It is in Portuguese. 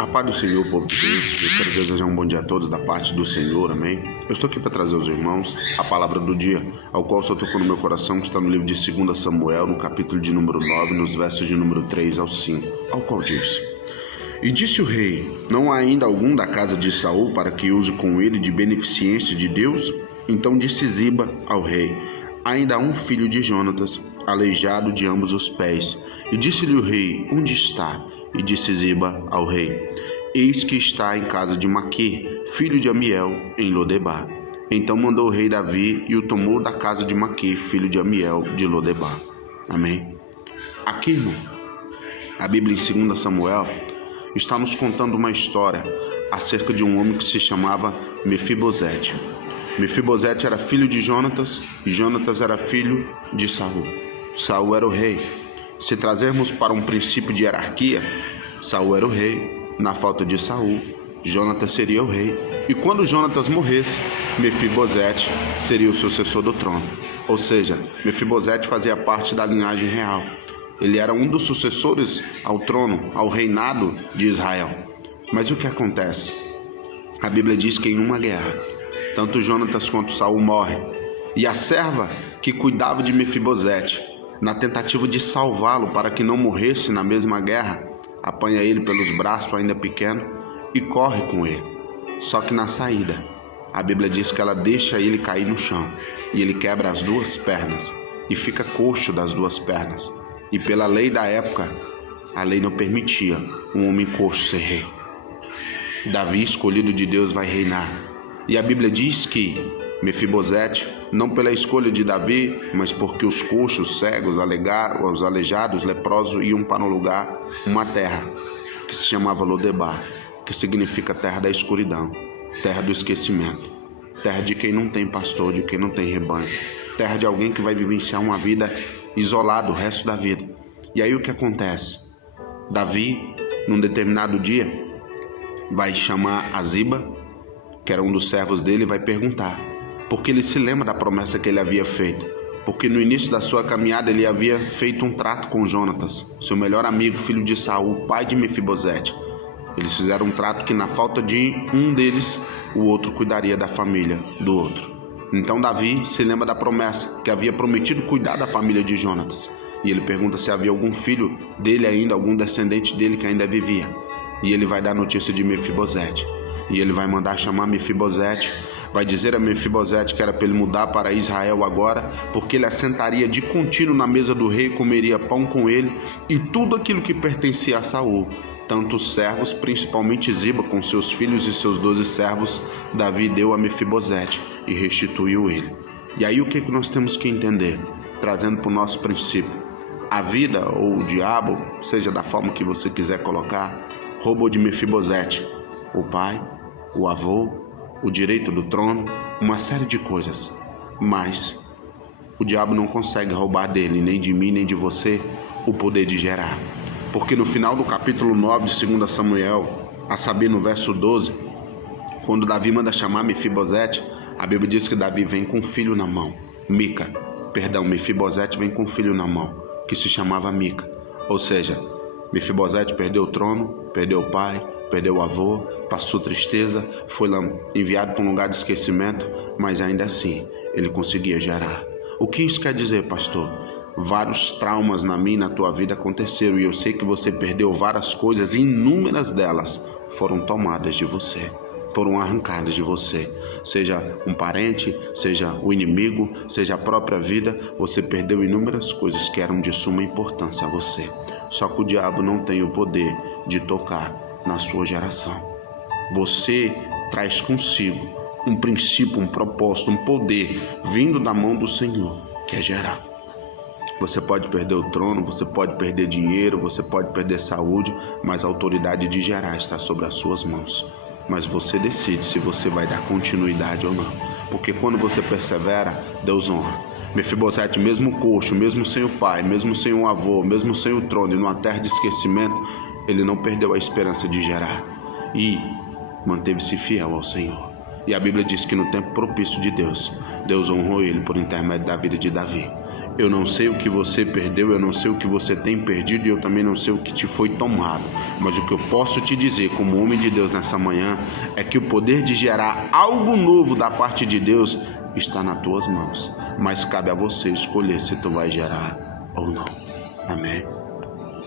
A paz do Senhor, povo de Deus. Eu quero desejar um bom dia a todos da parte do Senhor, amém? Eu estou aqui para trazer aos irmãos a palavra do dia, ao qual só tocou no meu coração, que está no livro de 2 Samuel, no capítulo de número 9, nos versos de número 3 ao 5, ao qual diz: E disse o rei: Não há ainda algum da casa de Saul para que use com ele de beneficência de Deus? Então disse Ziba ao rei: Ainda há um filho de Jonatas, aleijado de ambos os pés. E disse-lhe o rei: Onde está? E disse Ziba ao rei: Eis que está em casa de Maquir, filho de Amiel, em Lodebar. Então mandou o rei Davi e o tomou da casa de Maquir, filho de Amiel, de Lodebar. Amém? Aqui, irmão, a Bíblia em 2 Samuel está nos contando uma história acerca de um homem que se chamava Mefibosete. Mefibosete era filho de Jonatas e Jonatas era filho de Saul. Saul era o rei. Se trazermos para um princípio de hierarquia, Saul era o rei. Na falta de Saul, Jonatas seria o rei. E quando Jonatas morresse, Mefibosete seria o sucessor do trono. Ou seja, Mefibosete fazia parte da linhagem real. Ele era um dos sucessores ao trono, ao reinado de Israel. Mas o que acontece? A Bíblia diz que em uma guerra, tanto Jonatas quanto Saul morrem. E a serva que cuidava de Mefibosete, na tentativa de salvá-lo para que não morresse na mesma guerra, apanha ele pelos braços ainda pequeno e corre com ele. Só que na saída, a Bíblia diz que ela deixa ele cair no chão e ele quebra as duas pernas e fica coxo das duas pernas. E pela lei da época, a lei não permitia um homem coxo ser rei. Davi, escolhido de Deus, vai reinar. E a Bíblia diz que Mefibosete, não pela escolha de Davi, mas porque os coxos, cegos, os aleijados, leprosos iam para um lugar, uma terra, que se chamava Lodebar, que significa terra da escuridão, terra do esquecimento, terra de quem não tem pastor, de quem não tem rebanho, terra de alguém que vai vivenciar uma vida isolada o resto da vida. E aí o que acontece? Davi, num determinado dia, vai chamar a Ziba, que era um dos servos dele, e vai perguntar, porque ele se lembra da promessa que ele havia feito, porque no início da sua caminhada ele havia feito um trato com Jonatas, seu melhor amigo, filho de Saul, pai de Mefibosete. Eles fizeram um trato que na falta de um deles, o outro cuidaria da família do outro. Então Davi se lembra da promessa, que havia prometido cuidar da família de Jonatas, e ele pergunta se havia algum filho dele ainda, algum descendente dele que ainda vivia, e ele vai dar notícia de Mefibosete, e ele vai mandar chamar Mefibosete, vai dizer a Mefibosete que era para ele mudar para Israel agora, porque ele assentaria de contínuo na mesa do rei, comeria pão com ele, e tudo aquilo que pertencia a Saul, tanto os servos, principalmente Ziba, com seus filhos e seus 12 servos, Davi deu a Mefibosete e restituiu ele. E aí o que nós temos que entender? Trazendo para o nosso princípio. A vida ou o diabo, seja da forma que você quiser colocar, roubou de Mefibosete o pai, o avô, o direito do trono, uma série de coisas. Mas o diabo não consegue roubar dele, nem de mim, nem de você, o poder de gerar. Porque no final do capítulo 9 de 2 Samuel, a saber no verso 12, quando Davi manda chamar Mefibosete, a Bíblia diz que Davi vem com um filho na mão. Mefibosete vem com um filho na mão, que se chamava Mica. Ou seja, Mefibosete perdeu o trono, perdeu o pai, perdeu o avô, passou tristeza, foi enviado para um lugar de esquecimento, mas ainda assim ele conseguia gerar. O que isso quer dizer, pastor? Vários traumas na minha e na tua vida aconteceram e eu sei que você perdeu várias coisas e inúmeras delas foram tomadas de você, foram arrancadas de você. Seja um parente, seja o inimigo, seja a própria vida, você perdeu inúmeras coisas que eram de suma importância a você. Só que o diabo não tem o poder de tocar na sua geração. Você traz consigo um princípio, um propósito, um poder vindo da mão do Senhor, que é gerar. Você pode perder o trono, você pode perder dinheiro, você pode perder saúde, mas a autoridade de gerar está sobre as suas mãos. Mas você decide se você vai dar continuidade ou não. Porque quando você persevera, Deus honra. Mefibosete, mesmo coxo, mesmo sem o pai, mesmo sem o avô, mesmo sem o trono e numa terra de esquecimento, ele não perdeu a esperança de gerar e manteve-se fiel ao Senhor. E a Bíblia diz que no tempo propício de Deus, Deus honrou ele por intermédio da vida de Davi. Eu não sei o que você perdeu, eu não sei o que você tem perdido e eu também não sei o que te foi tomado. Mas o que eu posso te dizer como homem de Deus nessa manhã é que o poder de gerar algo novo da parte de Deus está nas tuas mãos. Mas cabe a você escolher se tu vai gerar ou não. Amém?